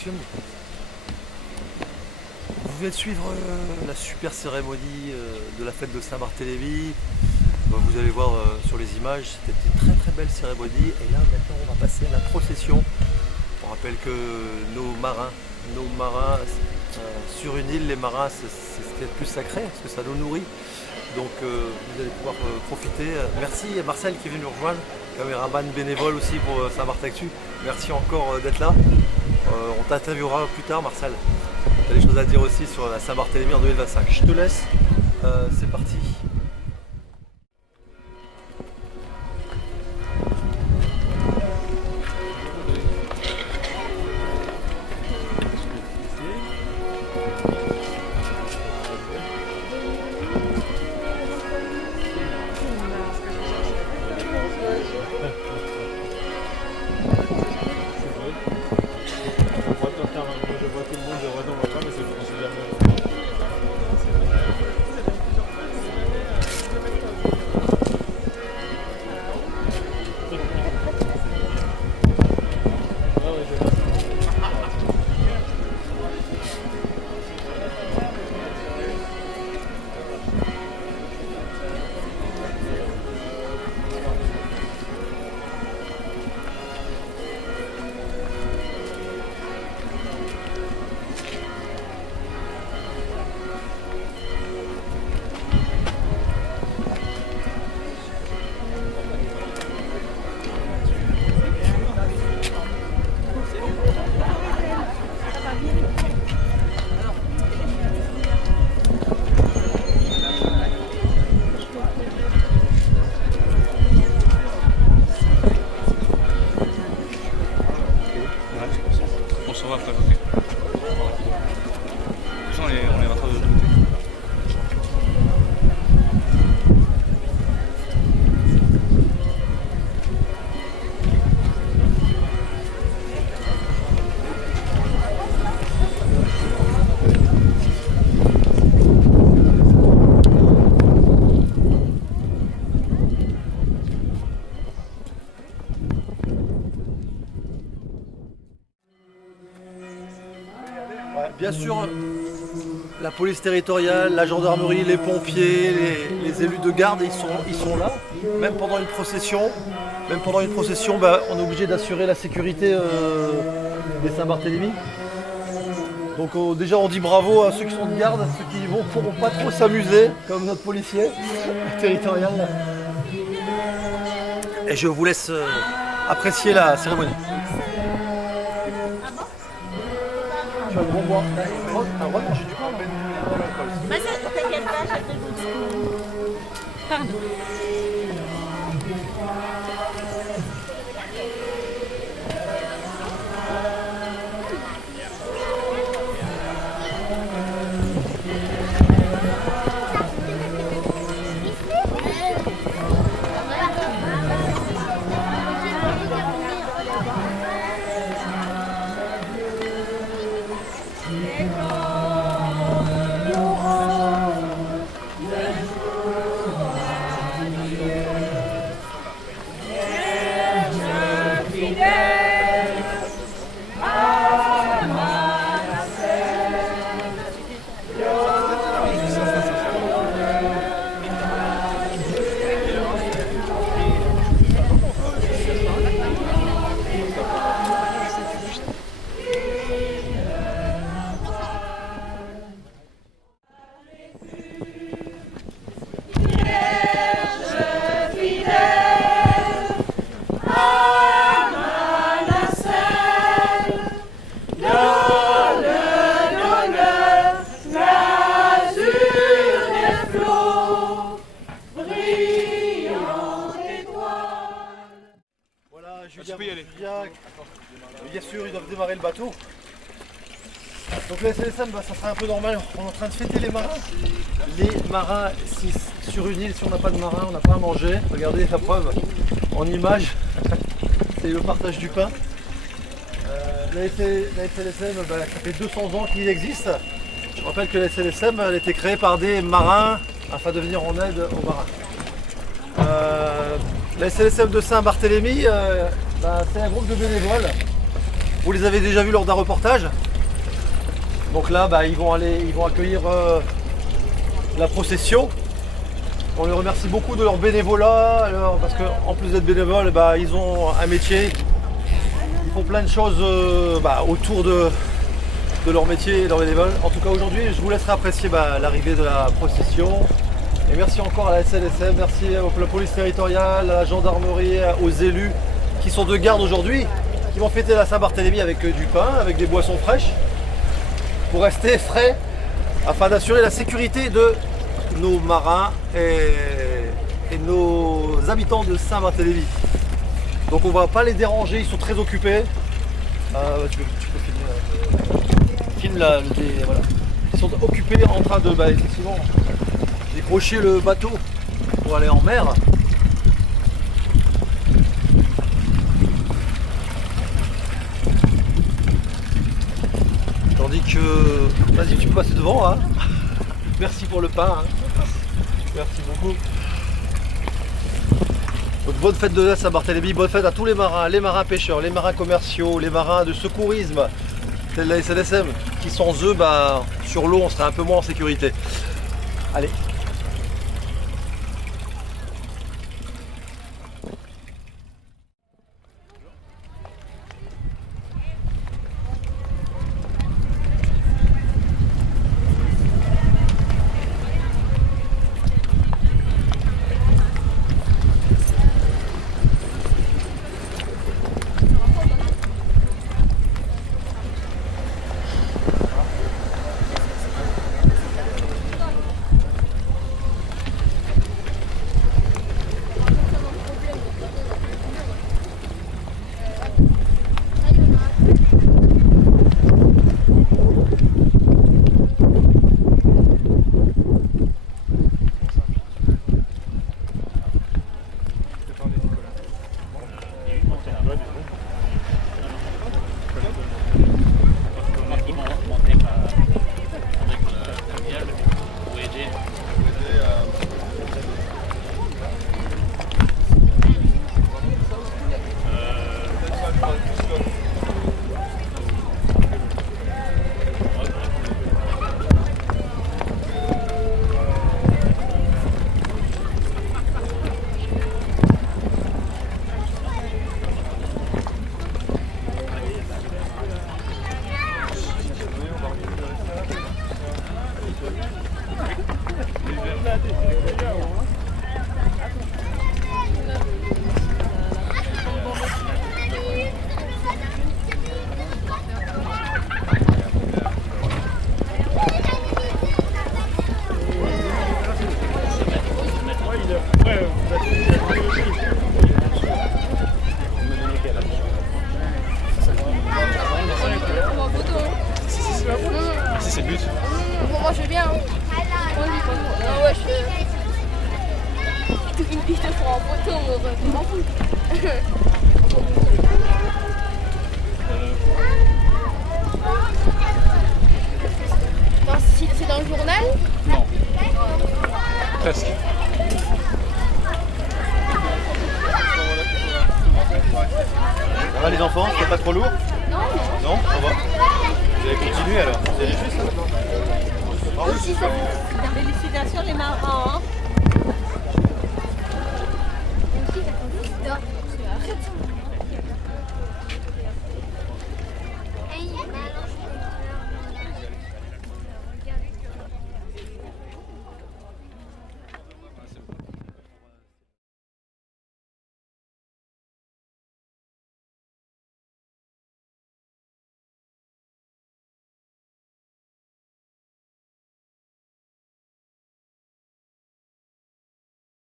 Action. Vous venez de suivre la super cérémonie de la fête de Saint-Barthélemy. Vous allez voir sur les images, c'était une très très belle cérémonie. Et là maintenant on va passer à la procession. On rappelle que nos marins sur une île, les marins c'est ce qui est le plus sacré parce que ça nous nourrit. Donc vous allez pouvoir profiter. Merci à Marcel qui est venu nous rejoindre, caméraman bénévole aussi pour Saint-Barth-Actu. Merci encore d'être là. On t'interviewera plus tard Marcel. Tu as des choses à dire aussi sur la Saint-Barthélemy en 2025. Je te laisse, c'est parti. On va présenter. On est en train de monter. Bien sûr, la police territoriale, la gendarmerie, les pompiers, les élus de garde, ils sont là. Même pendant une procession, on est obligé d'assurer la sécurité des Saint-Barthélemy. Donc déjà on dit bravo à ceux qui sont de garde, à ceux qui ne pourront pas trop s'amuser, comme notre policier territorial. Et je vous laisse apprécier la cérémonie. Tu as le bon bois. T'as le droit de manger du pain. Bah ça, t'inquiète pas, j'ai pris le goût. Pardon. Bien sûr, ils doivent démarrer le bateau. Donc la SNSM, ça sera un peu normal. On est en train de fêter les marins. Les marins, si sur une île, si on n'a pas de marins, on n'a pas à manger. Regardez la preuve en image. C'est le partage du pain. La SNSM, ça fait 200 ans qu'il existe. Je rappelle que la SNSM, elle a été créée par des marins afin de venir en aide aux marins. La SNSM de Saint-Barthélemy, c'est un groupe de bénévoles Vous les avez déjà vus lors d'un reportage. Donc là, ils vont accueillir la procession. On les remercie beaucoup de leur bénévolat, parce qu'en plus d'être bénévoles, ils ont un métier. Ils font plein de choses autour de leur métier et de leur bénévole. En tout cas aujourd'hui, je vous laisserai apprécier l'arrivée de la procession. Et merci encore à la SNSM, merci à la police territoriale, à la gendarmerie, aux élus qui sont de garde aujourd'hui, qui vont fêter la Saint-Barthélemy avec du pain, avec des boissons fraîches, pour rester frais, afin d'assurer la sécurité de nos marins et nos habitants de Saint-Barthélemy. Donc on va pas les déranger, ils sont très occupés. Tu peux filmer voilà. Ils sont occupés en train de effectivement décrocher le bateau pour aller en mer. Tandis que... Vas-y, tu peux passer devant, hein. Merci pour le pain, hein. Merci beaucoup. Donc, bonne fête de la Saint-Barthélemy, bonne fête à tous les marins pêcheurs, les marins commerciaux, les marins de secourisme, tels la SNSM, qui sans eux, sur l'eau, on serait un peu moins en sécurité. Allez. C'est le but. Bon, moi je veux bien. Hein. Ouais, je te prends en photo, je m'en fous. C'est dans le journal? Non. Presque. Ça va les enfants, c'est pas trop lourd? Non. Non, ça va. Vous allez continuer alors? Vous allez juste Félicitations les marins. Hein.